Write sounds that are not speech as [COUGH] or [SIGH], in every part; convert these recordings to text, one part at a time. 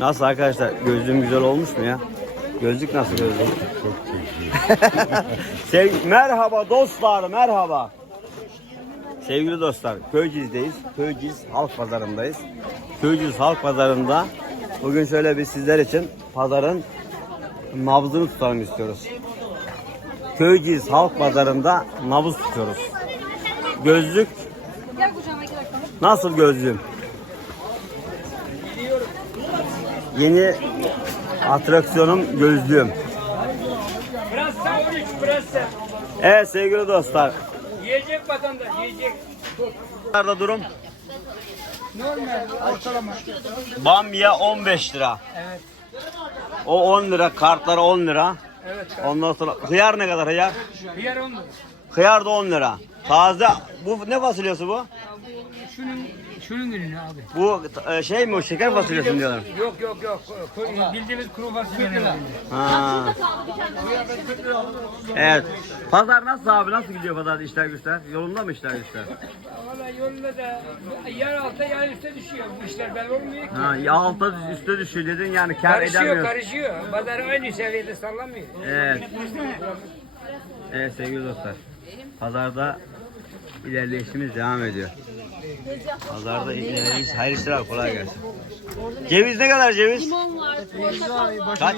Nasıl arkadaşlar? Gözlüğüm güzel olmuş mu ya? Gözlük nasıl gözlük? Sev merhaba dostlar, merhaba. Sevgili dostlar, Köyceğiz'deyiz. Köyceğiz Halk Pazarı'ndayız. Köyceğiz Halk Pazarı'nda bugün şöyle bir sizler için pazarın nabzını tutalım istiyoruz. Köyceğiz Halk Pazarı'nda nabız tutuyoruz. Gözlük. Nasıl gözlüğüm? Yeni atraksiyonum gözlüğüm. Pırasa 13 pırasa. Evet sevgili dostlar. Yiyecek vatandaş yiyecek. Nerede durum? Normal ortalama. Bamya 15 lira. Evet. O 10 lira, kartları 10 lira. Evet. Ondan sonra hıyar ne kadar hıyar? Hıyar 10 lira. Hıyar da 10 lira. Taze bu ne fasulyesi bu? Şunun şunun ürünü abi. Bu e, şey mi o şeker fasulyesi mi diyorlar? Yok yok yok. Bildiğimiz kuru ürünü. Ha. Evet. Pazar nasıl abi? Nasıl gidiyor pazarda işler güçler? Yolunda mı işler güçler? Valla yolunda da yer alta yer üstte düşüyor. Bu işler ben olmuyor ki. Ha, ya alta üstte düşüyor dedin yani kar Karışıyor edemiyorsun. karışıyor. Pazar aynı seviyede sallamıyor. Evet. Evet sevgili dostlar. Pazarda ilerleyişimiz devam ediyor. Pazarda ilerleyiş. Hayırlı işler abi, kolay gelsin. Ceviz ne kadar ceviz? Limon var, portakal var. Kaç?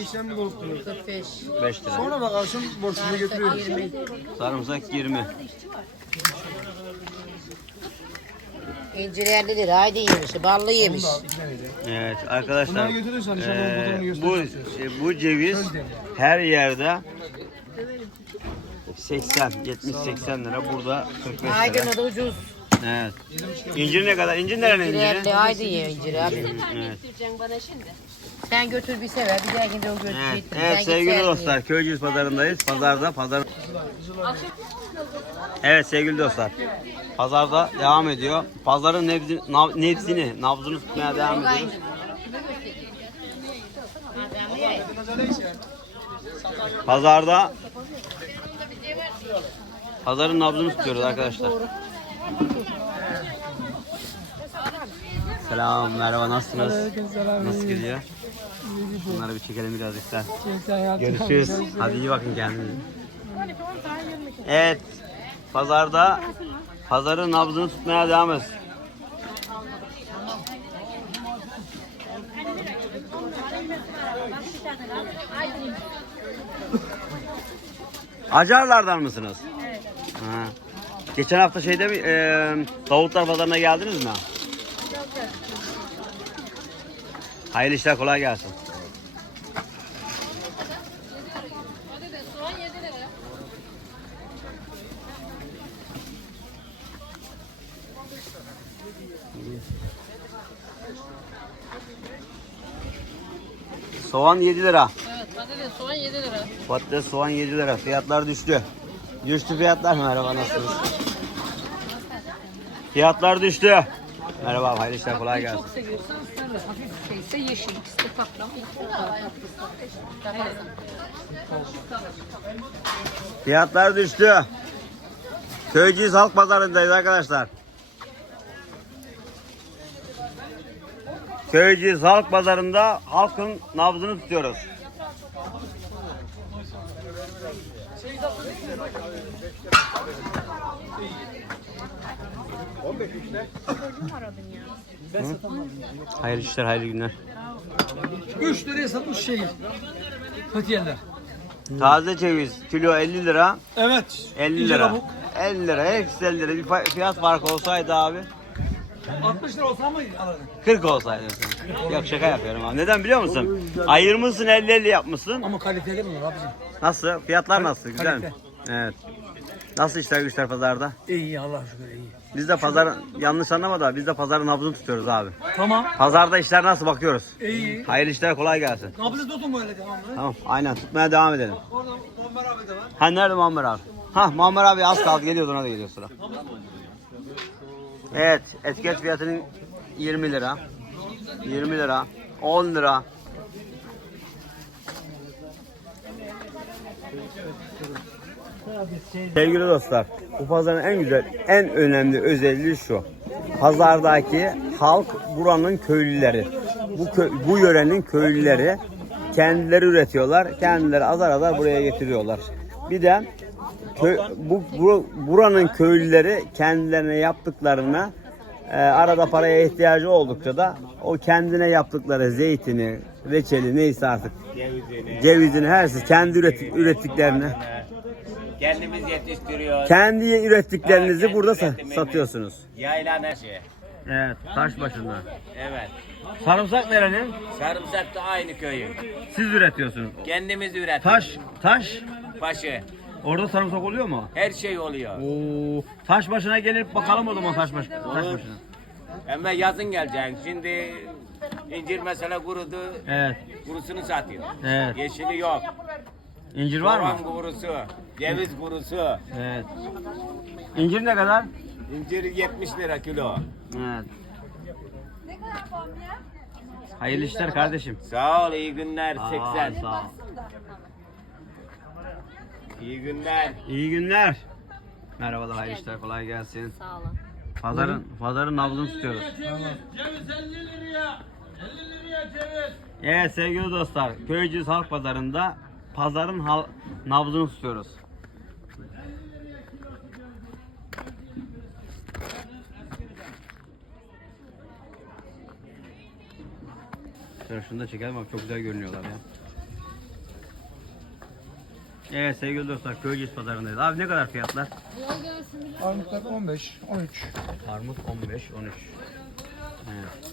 45. 5 lira. Sonra bakarsın borçluyu getiriyor. 20. Sarımsak 20. İncir 50 lira. Haydi yemiş. Ballı yemiş. Evet arkadaşlar. Bunları götürürsen inşallah onun eee, fotoğrafını bu göstereceğiz. e, bu ceviz her yerde 80, 70 80 lira. Burada 45 lira. Aydın'da da ucuz. Evet. İncir ne kadar? İncir nerenin İncir inciri? 50. Haydi ye incir abi. Evet. Bana şimdi. Sen götür bir sever. Bir daha gidin o götür. Evet, gittim. evet sevgili dostlar Köyceğiz pazarındayız. Pazarda pazar. Evet sevgili dostlar. Pazarda devam ediyor. Pazarın nebzi, nav- nebzini, nabzını tutmaya devam ediyoruz. Pazarda Pazarın nabzını tutuyoruz arkadaşlar. Selam, merhaba, nasılsınız? Nasıl gidiyor? Bunları bir çekelim birazcık da. Görüşürüz. Hadi iyi bakın kendinize. Evet. Pazarda pazarın nabzını tutmaya devam ediyoruz. Acarlardan mısınız? Ha. Geçen hafta şeyde mi, e, Davutlar Pazarı'na geldiniz mi? Hayırlı işler kolay gelsin. Soğan 7 lira. Soğan 7 lira. Evet patates soğan 7 lira. Patates soğan 7 lira. Fiyatlar düştü. Düştü fiyatlar. Merhaba nasılsınız? Fiyatlar düştü. Merhaba hayırlı işler kolay gelsin. Çok seviyorsan sarı. Hafif şeyse yeşil. İkisi de. Fiyatlar düştü. Köyceğiz Halk Pazarı'ndayız arkadaşlar. Köyceğiz Halk Pazarı'nda halkın nabzını tutuyoruz. Hayırlı işler, hayırlı günler. 3 liraya satmış şey. Fatiyeler. Taze ceviz kilo 50 lira. Evet. 50 İnce lira. kabuk. 50 lira, hepsi 50 lira. Bir fa- fiyat farkı olsaydı abi 60 lira olsa mı alırdın? 40 olsaydı. Yok şaka yapıyorum abi. Neden biliyor musun? Ayırmışsın 50-50 yapmışsın. Ama kaliteli bunlar abicim. Nasıl? Fiyatlar nasıl? Güzel mi? Evet. Nasıl işler güçler pazarda? İyi Allah şükür iyi. Biz de pazar yanlış anlama da biz de pazarın nabzını tutuyoruz abi. Tamam. Pazarda işler nasıl bakıyoruz? İyi. Hayırlı işler kolay gelsin. Nabzı tutun böyle mı? Tamam aynen tutmaya devam edelim. Orada Muammer abi de var. Ha nerede Muammer abi? Ha Muammer abi az kaldı geliyordu ona da geliyor sıra. Evet etiket fiyatının 20 lira. 20 lira. 10 lira. Sevgili dostlar, bu pazarın en güzel, en önemli özelliği şu. Pazardaki halk buranın köylüleri. bu kö- bu yörenin köylüleri kendileri üretiyorlar. Kendileri azar azar buraya getiriyorlar. Bir de kö, bu, bu buranın köylüleri kendilerine yaptıklarına e, arada paraya ihtiyacı oldukça da o kendine yaptıkları zeytini, reçeli neyse artık cevizini her şey kendi üret, ürettiklerini Kendimiz yetiştiriyoruz. kendi ürettiklerinizi Kendi burada satıyorsunuz. Yayla neşe. Evet, taş başında. Evet. Sarımsak nerenin? Sarımsak da aynı köyün. Siz üretiyorsunuz. Kendimiz üretiyoruz. Taş, taş. Başı. Orada sarımsak oluyor mu? Her şey oluyor. Oo, taş başına gelip bakalım o zaman taş baş, taş başına. Ama yazın geleceksin. Şimdi incir mesela kurudu. Evet, Kurusunu satıyor. Evet. Yeşili yok. incir var mı? Soğan kurusu, ceviz kurusu. Evet. İncir ne kadar? İncir 70 lira kilo. Evet. Hayırlı işler kardeşim. Sağ ol, iyi günler. Aa, 80. sağ ol. İyi günler. İyi günler. Merhabalar, hayırlı işler, kolay gelsin. Sağ olun. Pazarın, pazarın nabzını tutuyoruz. Evet sevgili dostlar, Köyceğiz Halk Pazarı'nda pazarın hal, nabzını tutuyoruz. Şunu da çekelim bak çok güzel görünüyorlar ya. Evet sevgili dostlar Köyceğiz Pazarı'ndayız. Abi ne kadar fiyatlar? Armutlar 15, 13. Armut 15, 13. Evet.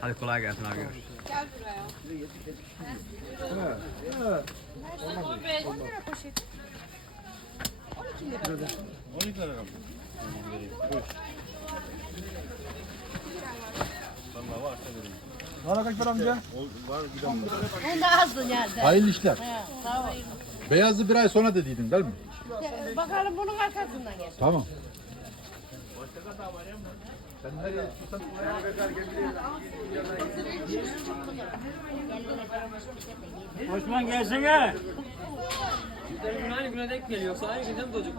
Hadi kolay gelsin abi görüşürüz. Valla kaç para amca? Ne azdın yerde? Hayırlı işler. Sağ ol. Beyazı bir ay sonra dediydin değil mi? Bakalım bunun arkasından gel. Tamam. Osman gelsene. Aynı güne denk geliyor. Yoksa aynı günden mi çocuk?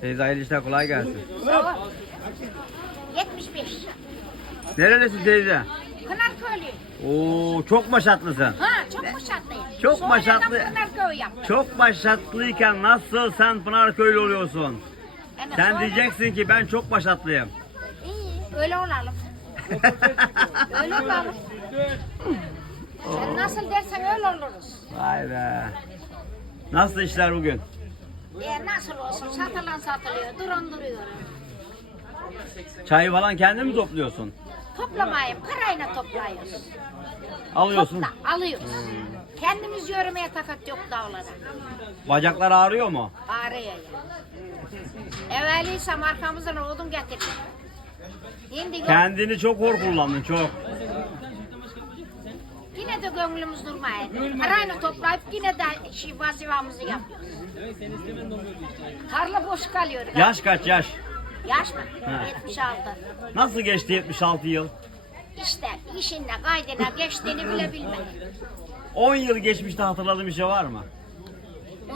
Teyze hayırlı işler kolay gelsin. 75. Nerelisin teyze? Kınar köylü. Oo çok maşatlısın. Ha çok maşatlıyım. Çok Sonradan maşatlı. Yaptım. Çok maşatlıyken nasıl sen Pınarköylü oluyorsun? Yani Sen diyeceksin ki ben çok maşatlıyım. İyi öyle olalım. [LAUGHS] öyle olalım. Sen nasıl dersen öyle oluruz. Vay be. Nasıl işler bugün? E nasıl olsun satılan satılıyor duran duruyor. Çayı falan kendin mi topluyorsun? Toplamayıp parayla toplayıyoruz. Alıyorsun. Topla alıyoruz. Kendimiz yörmeye takat yok dağlara. Bacaklar ağrıyor mu? Ağrıyor ya. Evveliyse arkamızdan odun getirdik. Şimdi gö- Kendini çok hor kullandın çok. yine de gönlümüz durmaya. Parayla toplayıp yine de şey, vazifamızı yapıyoruz. Tarla boş kalıyor. Yaş kaç yaş? Yaş mı? Ha. 76. Nasıl geçti 76 yıl? İşte işinle kaydına geçtiğini bile bilmedim. 10 yıl geçmişte hatırladığın bir şey var mı?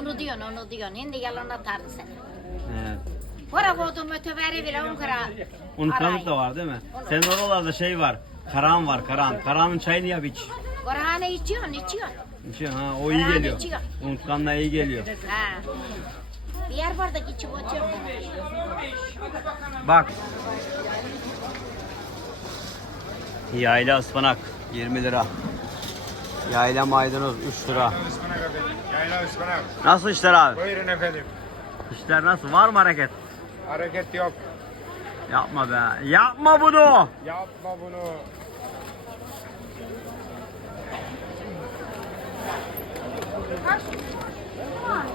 Onu diyorsun, onu diyorsun. Şimdi yalan atarım seni. Evet. Para koyduğum öteberi bile on kara Unutkanlık da var değil mi? Senin oralarda şey var. Karan var karan. Karanın çayını yap iç. Korhane içiyorsun, içiyorsun. İçiyor ha o iyi Karan geliyor. içiyor. Unutkanlığa iyi geliyor. Ha. İçip oturuyorum. Bak. Yayla ıspanak 20 lira. Yayla maydanoz 3 lira. Yayla ıspanak. Nasıl işler abi? Buyurun efendim. İşler nasıl? Var mı hareket? Hareket yok. Yapma be. Yapma bunu. Yapma bunu.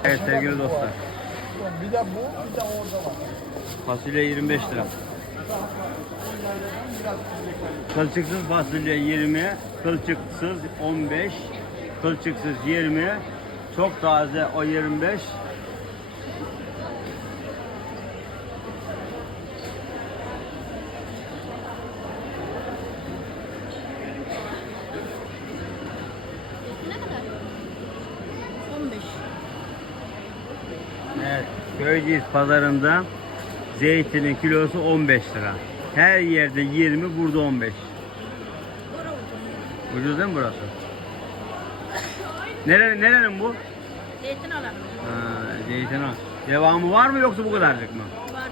Evet sevgili dostlar. Fasulye 25 lira. Kılçıksız fasulye 20, kılçıksız 15, kılçıksız 20, çok taze o 25. Köyceğiz pazarında zeytinin kilosu 15 lira. Her yerde 20, burada 15. Ucuz değil mi burası? Nere, nerenin bu? Zeytin alalım. Ha, zeytin al. Devamı var mı yoksa bu kadarcık mı? Var.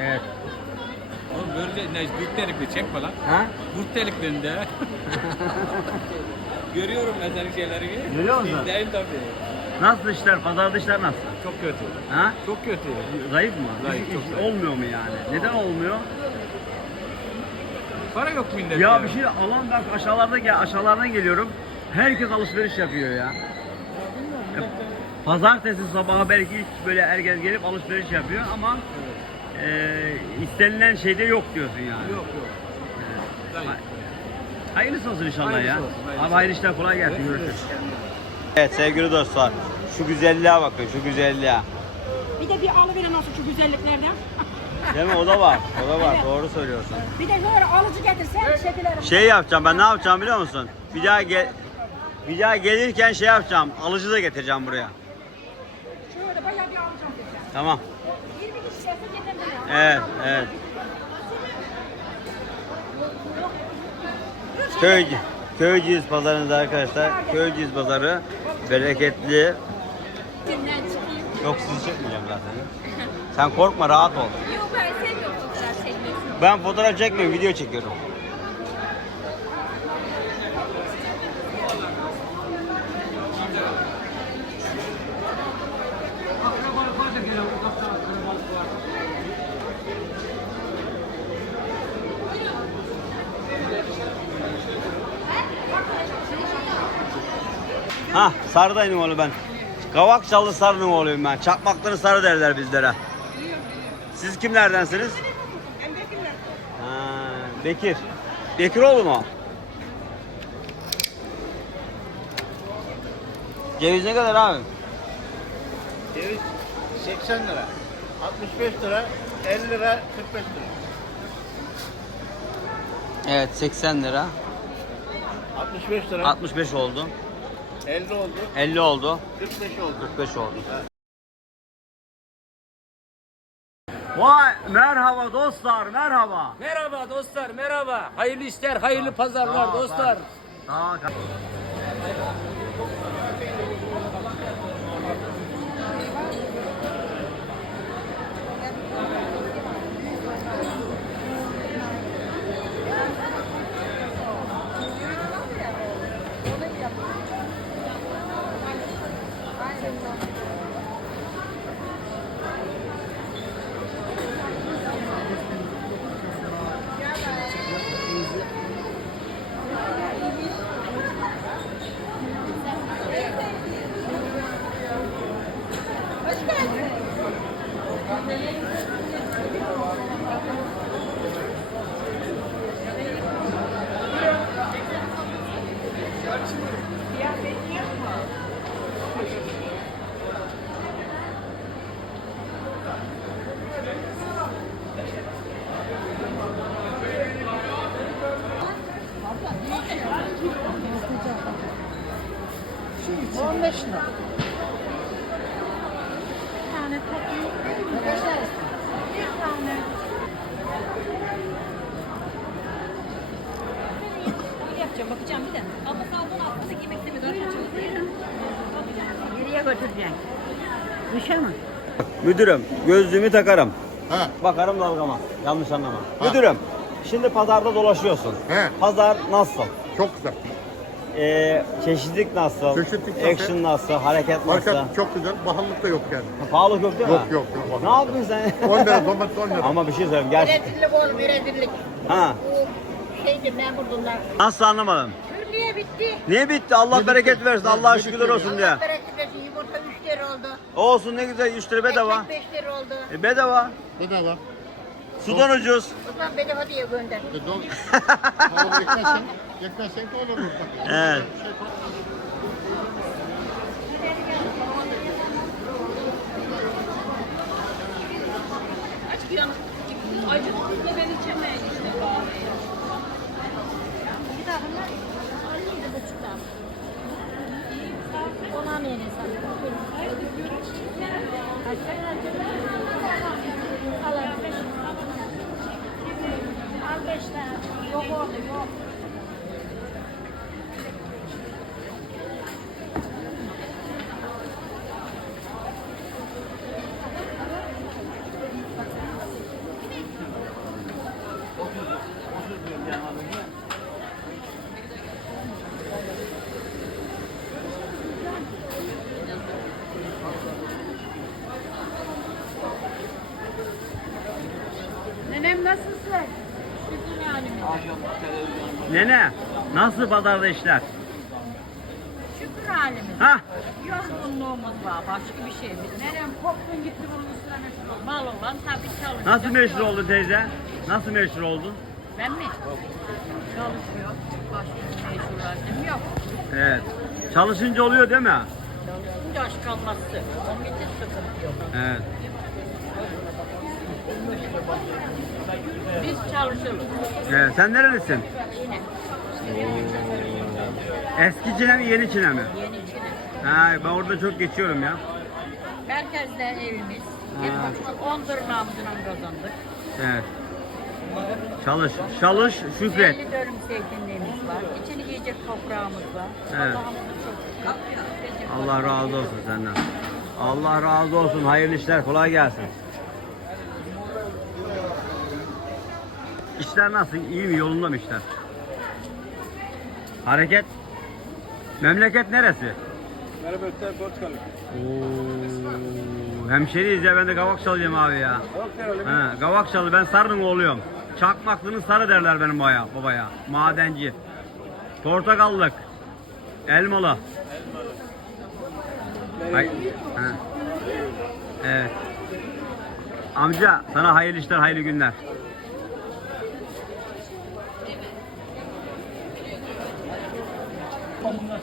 Evet. Oğlum böyle ne büyük delikli çekme lan. Ha? Kurt deliklerinde. [LAUGHS] Görüyorum ben senin şeyleri. Görüyor musun? Değil tabii. Nasıl işler? Pazarda işler nasıl? Çok kötü. Ha? Çok kötü. Zayıf mı? Zayıf, Hiç- çok hiç zayıf. Olmuyor mu yani? Neden olmuyor? Para yok millet. Ya bir şey alan bak aşağılarda gel aşağılardan geliyorum. Herkes alışveriş yapıyor ya. Ya, Pazartesi sabahı belki ilk böyle herkes gelip alışveriş yapıyor ama e, istenilen şeyde yok diyorsun yani. Yok yok. Zayıf. Hayırlısı olsun inşallah Hayırlısı ya. olsun, hayırlısı Abi hayırlı işler kolay gelsin. Görüşürüz. Evet sevgili dostlar. Şu güzelliğe bakın şu güzelliğe. Bir de bir alıverin olsun şu güzelliklerden. Değil mi? O da var. O da var. Doğru söylüyorsun. Bir de böyle alıcı getirsen şekillerim. Şey yapacağım ben ne yapacağım biliyor musun? Bir daha gel bir daha gelirken şey yapacağım. Alıcı da getireceğim buraya. Şöyle bayağı bir alacağım diyeceğim. Tamam. 20 kişi gelse getirdim ya. Evet, evet. Köy Köyceğiz pazarında arkadaşlar. Köyceğiz pazarı bereketli. Kimden çıkayım? Yok sizi çekmeyeceğim zaten. Sen korkma rahat ol. Yok ben sevmiyorum fotoğraf çekmeyi. Ben fotoğraf çekmiyorum, video çekiyorum. Ha, Sarıdayım oğlu ben. Kavakçalı Sarı'nın oğluyum ben. Çakmakları Sarı derler bizlere. Siz kimlerdensiniz? Ha, Bekir. Bekiroğlu mu? Ceviz ne kadar abi? Ceviz 80 lira. 65 lira. 50 lira 45 lira. Evet 80 lira. 65 lira. 65 oldu. 50 oldu. 50 oldu. 45 oldu. 45 oldu. Vay merhaba dostlar merhaba. Merhaba dostlar merhaba. Hayırlı işler, hayırlı pazarlar dostlar. Aa, Yapacağım götüreceksin? Dışa mı? Müdürüm gözlüğümü takarım. Ha. Bakarım dalgama. Yanlış anlama. Müdürüm şimdi pazarda dolaşıyorsun. He. Pazar nasıl? Çok güzel. Ee, çeşitlilik nasıl? Çeşitlilik nasıl? Action nasıl? Hareket nasıl? Market çok güzel. Pahalılık da yok yani. Pahalı yok değil mi? Yok yok yok. Ne yapıyorsun sen? [LAUGHS] 10 lira domates 10 lira. Ama bir şey söyleyeyim gerçekten. Rezillik oğlum rezillik. Ha. Bu şeydi memurdunlar. Nasıl anlamadım? Türlüğe bitti. Niye bitti? Allah Ne bereket bitti? versin. Allah'a şükürler olsun diye. Allah bereket versin yumurta 3 lira oldu. Olsun ne güzel 3 lira bedava. Ekmek 5 lira oldu. E bedava. Bedava. Sudan ucuz. O zaman bedava diye gönder. E. Pahalı ekmezsen, ekmezsen de olur. Evet. Acıklı ben içemeyin işte bari. Bir daha bunlar 17 buçuktan. Ona meyve satıyor. Al beş tane. Yok oldu yok. Nenem nasılsın? Şükür yani. Nene nasıl pazarda işler? Şükür halimiz. Ha? Yorgunluğumuz var. Başka bir şey mi? Nerem koptun gitti bunun üstüne meşhur ol. Mal olan tabii çalışacak. Nasıl meşhur oldun teyze? Nasıl meşhur oldun? Ben mi? Çalışıyor. Başka bir meşhur yok. Evet. Çalışınca oluyor değil mi? Çalışınca aç kalmazsın. Onun için sıkıntı yok. Evet. Biz çalışırız. evet. Sen nerelisin? Yine. Eski Çin'e mi yeni Çin'e mi? Yeni içine. Ha, ben orada çok geçiyorum ya. Merkezde evimiz. Ha. 10 dırnağımızdan kazandık. Evet. Çalış, çalış, şükret. 50 dönüm zeytinliğimiz var. İçini giyecek toprağımız var. Evet. Allah'ımıza çok şükür. Allah razı olsun senden. Allah razı olsun. Hayırlı işler, kolay gelsin. İşler nasıl? İyi mi? Yolunda mı işler? Hareket? Memleket neresi? Merhaba Öter Portakalı. Oo, hemşeriyiz ya ben de Gavak çalıyorum abi ya. Yok herhalde. He, Gavak çalı ben Sarı'nın oğluyum. Çakmaklı'nın Sarı derler benim babaya, babaya. Madenci. Portakallık. Elmalı. Hay- He. Evet. Amca sana hayırlı işler, hayırlı günler.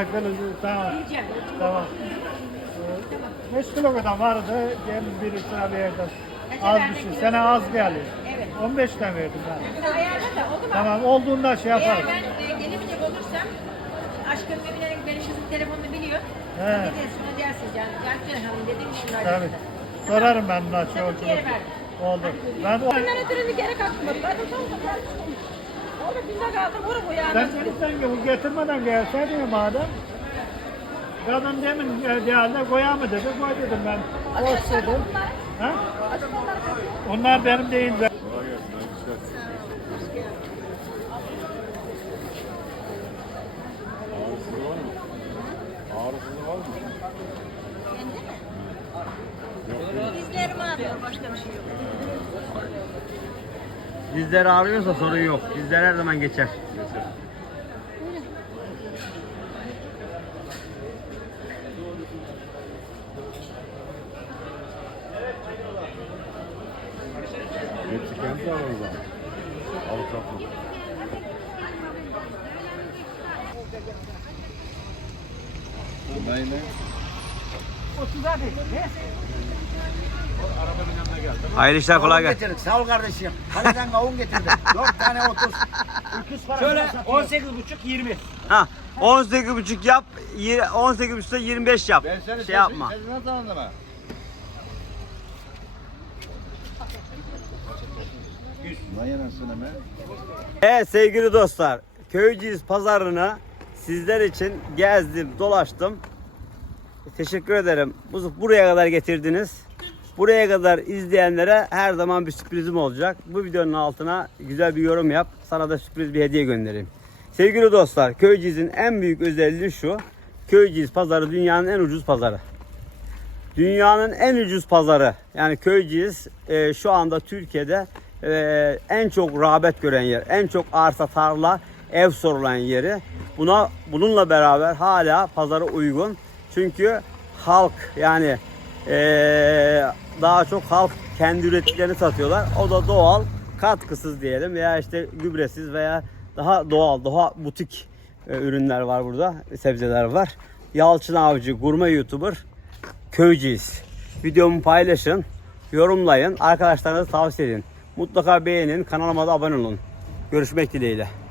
böyle tamam. Tamam. Beş kilo kadar vardı. Gel bir lira verdim. Az bir şey. Sana az geliyor. Evet. 15'ten verdim ben. Ayarla da oldu mu? Tamam olduğunda şey Eğer yaparız. ben e, gelemeyecek olursam aşkın evine benim kızım telefonunu biliyor. He. Bir de sonra dersin Yankı Hanım dedim şunlar Tabii. Sorarım ben buna şey oldu. Oldu. Ben o... Ondan ötürü geri kalkmadım. Ben de tam Orada binde kaldım. Orada bu yani. Sen sen bu getirmeden gelseydin ya madem. Kadın demin geldiğinde koyar mı dedi. Koy dedim ben. Boş dedim. Ha? Onlar benim değil. Ben. Dizlerim ağrıyor. Başka bir şey yok. Dizleri ağrıyorsa sorun yok. Dizler her zaman geçer. Hayırlı işler kolay gelsin. getirdik. Sağ ol kardeşim. Haliden kavun getirdik. [LAUGHS] Dört tane otuz. Öküz para. Şöyle 18 buçuk 20. Ha 18 buçuk yap, 18 buçukta 25 yap. Şey yapma. Sen nasıl? Vay anasını be. Evet sevgili dostlar, Köyceğiz pazarını sizler için gezdim, dolaştım. Teşekkür ederim. Bu- Buraya kadar getirdiniz. Buraya kadar izleyenlere her zaman bir sürprizim olacak. Bu videonun altına güzel bir yorum yap. Sana da sürpriz bir hediye göndereyim. Sevgili dostlar, Köyceğiz'in en büyük özelliği şu. Köyceğiz pazarı dünyanın en ucuz pazarı. Dünyanın en ucuz pazarı. Yani Köyceğiz e, şu anda Türkiye'de e, en çok rağbet gören yer. En çok arsa, tarla, ev sorulan yeri. Buna bununla beraber hala pazara uygun. Çünkü halk yani eee, daha çok halk kendi ürettiklerini satıyorlar. O da doğal, katkısız diyelim veya işte gübresiz veya daha doğal, daha butik e, ürünler var burada, sebzeler var. Yalçın Avcı, gurme YouTuber, köyceğiz. Videomu paylaşın, yorumlayın, arkadaşlarınıza tavsiye edin. Mutlaka beğenin, kanalıma da abone olun. Görüşmek dileğiyle.